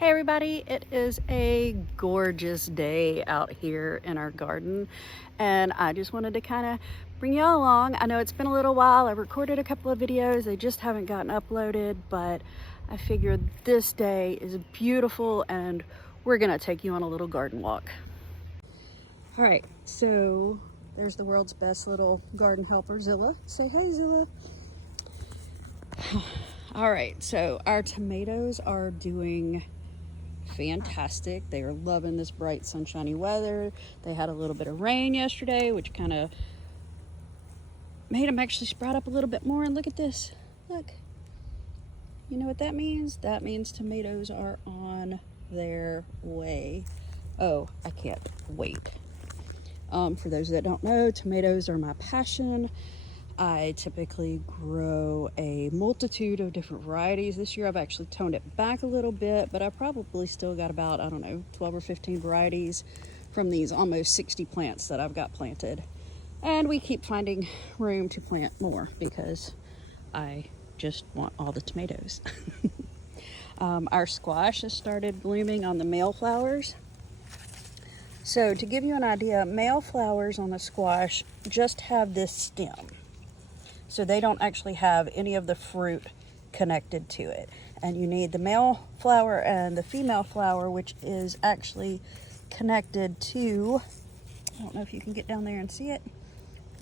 Hey everybody, it is a gorgeous day out here in our garden and I just wanted to kind of bring y'all along. I know it's been a little while. I recorded a couple of videos. They just haven't gotten uploaded, but I figured this day is beautiful and we're gonna take you on a little garden walk. All right, so there's the world's best little garden helper, Zilla. Say hey, Zilla. All right, so our tomatoes are doing fantastic. They are loving this bright sunshiny weather. They had a little bit of rain yesterday, which kind of made them actually sprout up a little bit more. And look at this. Look. You know what that means? That means tomatoes are on their way. Oh, I can't wait. For those that don't know, tomatoes are my passion. I typically grow a multitude of different varieties. This year I've actually toned it back a little bit, but I probably still got about, I don't know, 12 or 15 varieties from these almost 60 plants that I've got planted. And we keep finding room to plant more because I just want all the tomatoes. Our squash has started blooming on the male flowers. So to give you an idea, male flowers on the squash just have this stem. So they don't actually have any of the fruit connected to it. And you need the male flower and the female flower, which is actually connected to, I don't know if you can get down there and see it,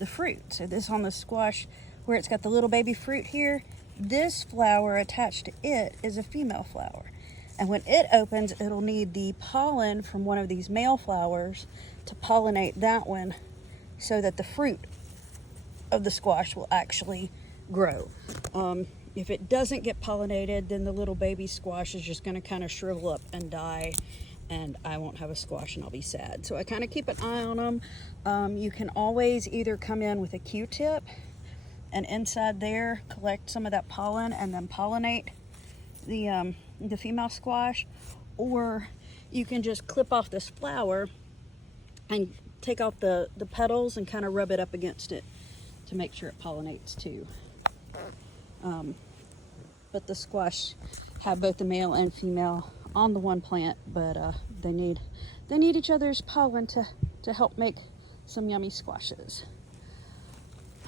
the fruit. So this on the squash, where it's got the little baby fruit here, this flower attached to it is a female flower. And when it opens, it'll need the pollen from one of these male flowers to pollinate that one so that the fruit of the squash will actually grow. If it doesn't get pollinated, then the little baby squash is just going to kind of shrivel up and die, and I won't have a squash and I'll be sad. So I kind of keep an eye on them. You can always either come in with a Q-tip and inside there collect some of that pollen and then pollinate the female squash, or you can just clip off this flower and take off the petals and kind of rub it up against it to make sure it pollinates too. But the squash have both the male and female on the one plant, but they need each other's pollen to help make some yummy squashes.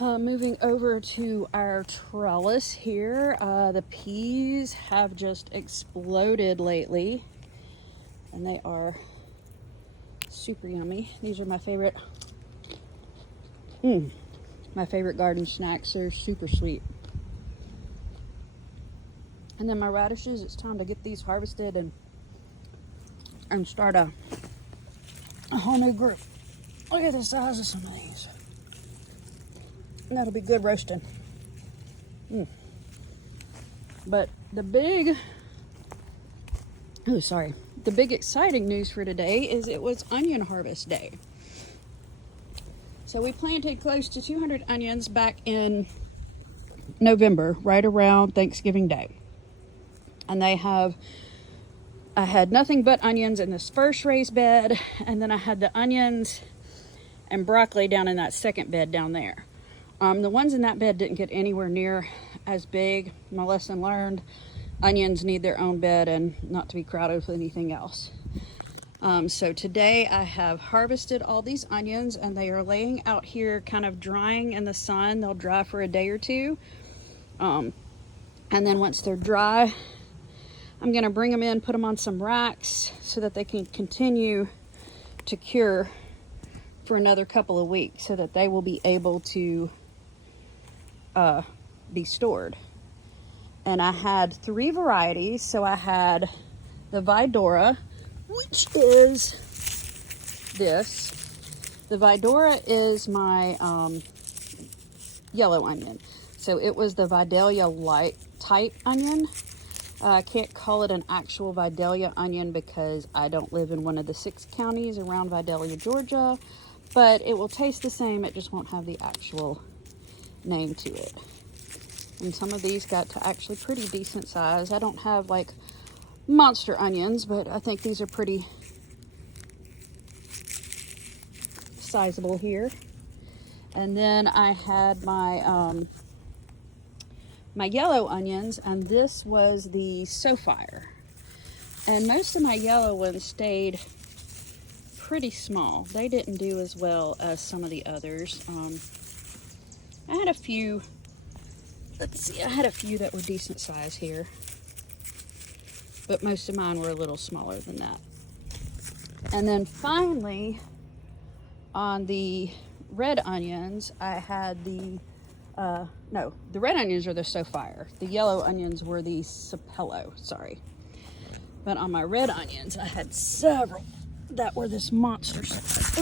Moving over to our trellis here, the peas have just exploded lately, and they are super yummy. These are my favorite. My favorite garden snacks. They're super sweet. And then my radishes, it's time to get these harvested and start a whole new group. Look at the size of some of these. And that'll be good roasting. But the big exciting news for today is it was onion harvest day. So we planted close to 200 onions back in November, right around Thanksgiving Day. And I had nothing but onions in this first raised bed, and then I had the onions and broccoli down in that second bed down there. The ones in that bed didn't get anywhere near as big. My lesson learned, onions need their own bed and not to be crowded with anything else. So today I have harvested all these onions and they are laying out here kind of drying in the sun. They'll dry for a day or two. And then once they're dry, I'm gonna bring them in, put them on some racks so that they can continue to cure for another couple of weeks so that they will be able to be stored. And I had 3 varieties. So I had the Vidora, which is this. The Vidora is my yellow onion. So it was the Vidalia light type onion. I can't call it an actual Vidalia onion because I don't live in one of the 6 counties around Vidalia, Georgia, but it will taste the same. It just won't have the actual name to it. And some of these got to actually pretty decent size. I don't have like monster onions, but I think these are pretty sizable here. And then I had my my yellow onions, and this was the Sapphire. And most of my yellow ones stayed pretty small. They didn't do as well as some of the others. I had a few, let's see, I had a few that were decent size here, but most of mine were a little smaller than that. And then finally, on the red onions, I had the, no, the red onions are the Sofire. The yellow onions were the Sapello, sorry. But on my red onions, I had several that were this monster size.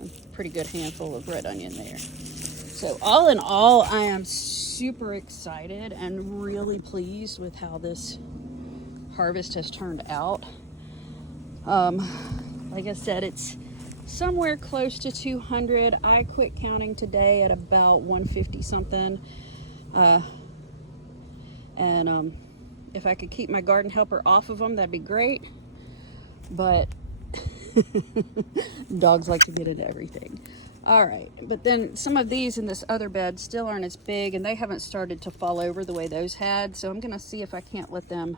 A pretty good handful of red onion there. So all in all, I am super excited and really pleased with how this harvest has turned out. Like I said, it's somewhere close to 200. I quit counting today at about 150 something. And if I could keep my garden helper off of them, that'd be great. But dogs like to get into everything. All right, but then some of these in this other bed still aren't as big, and they haven't started to fall over the way those had. So I'm gonna see if I can't let them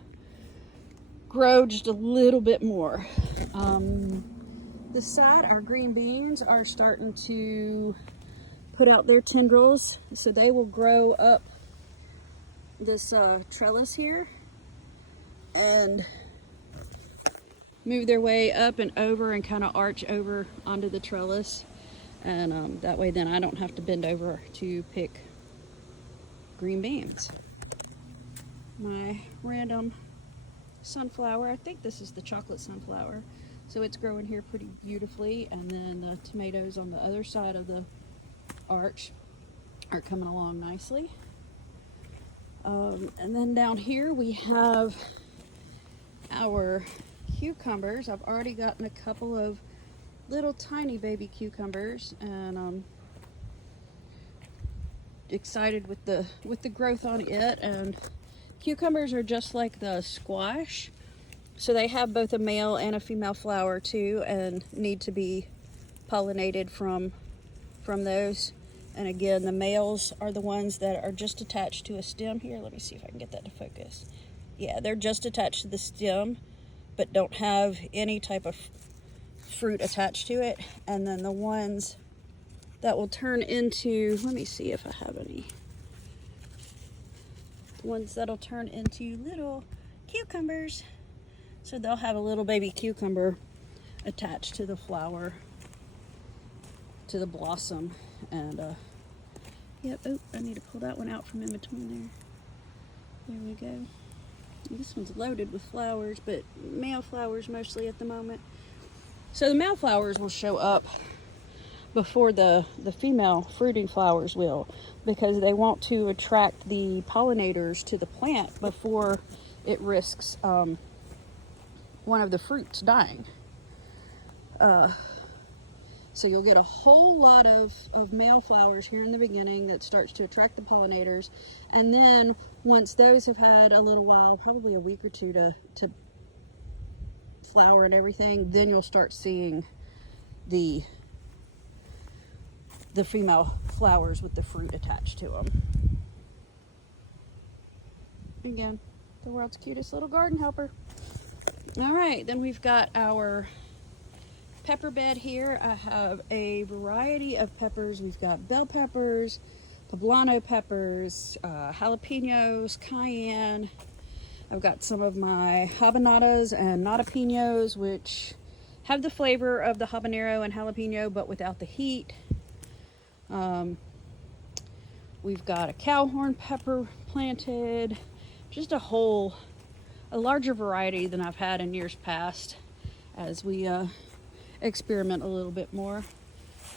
grow just a little bit more. This side, our green beans are starting to put out their tendrils, so they will grow up this trellis here and move their way up and over and kind of arch over onto the trellis, and that way then I don't have to bend over to pick green beans. My random sunflower, I think this is the chocolate sunflower, so it's growing here pretty beautifully, and then the tomatoes on the other side of the arch are coming along nicely. And then down here we have our cucumbers. I've already gotten a couple of little tiny baby cucumbers, and excited with the growth on it. And cucumbers are just like the squash, so they have both a male and a female flower too, and need to be pollinated from those. And again, the males are the ones that are just attached to a stem here. Let me see if I can get that to focus. Yeah, they're just attached to the stem, but don't have any type of fruit attached to it. And then the ones that will turn into, let me see if I have any. The ones that'll turn into little cucumbers. So they'll have a little baby cucumber attached to the flower, to the blossom. And yep, oh, I need to pull that one out from in between there. There we go. This one's loaded with flowers, but male flowers mostly at the moment. So the male flowers will show up before the female fruiting flowers will, because they want to attract the pollinators to the plant before it risks one of the fruits dying. So you'll get a whole lot of male flowers here in the beginning that starts to attract the pollinators. And then once those have had a little while, probably a week or two to flower and everything, then you'll start seeing the female flowers with the fruit attached to them. Again, the world's cutest little garden helper. All right, then we've got our pepper bed here. I have a variety of peppers. We've got bell peppers, poblano peppers, jalapenos, cayenne. I've got some of my habanadas and natapinos, which have the flavor of the habanero and jalapeno, but without the heat. We've got a cowhorn pepper planted, just a larger variety than I've had in years past as we experiment a little bit more.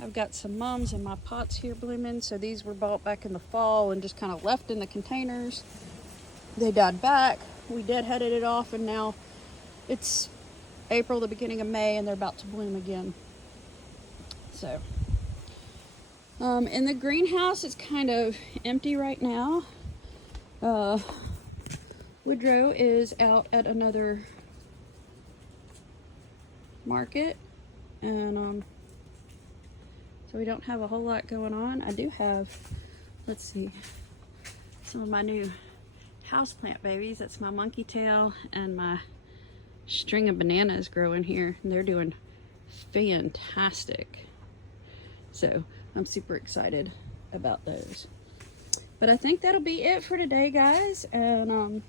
I've got some mums in my pots here blooming. So these were bought back in the fall and just kind of left in the containers. They died back. We deadheaded it off, and now it's April, the beginning of May, and they're about to bloom again. So in the greenhouse, it's kind of empty right now. Woodrow is out at another market, and so we don't have a whole lot going on. I do have, let's see, some of my new houseplant babies. That's my monkey tail and my string of bananas growing here, and they're doing fantastic. So I'm super excited about those. But I think that'll be it for today, guys. And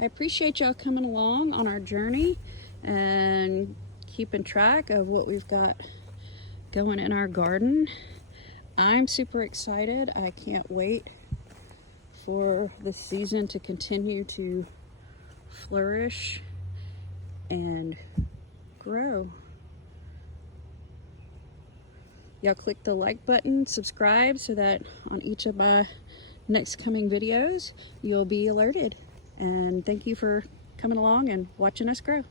I appreciate y'all coming along on our journey and keeping track of what we've got going in our garden. I'm super excited. I can't wait for the season to continue to flourish and grow. Y'all click the like button, subscribe, so that on each of my next coming videos you'll be alerted. And thank you for coming along and watching us grow.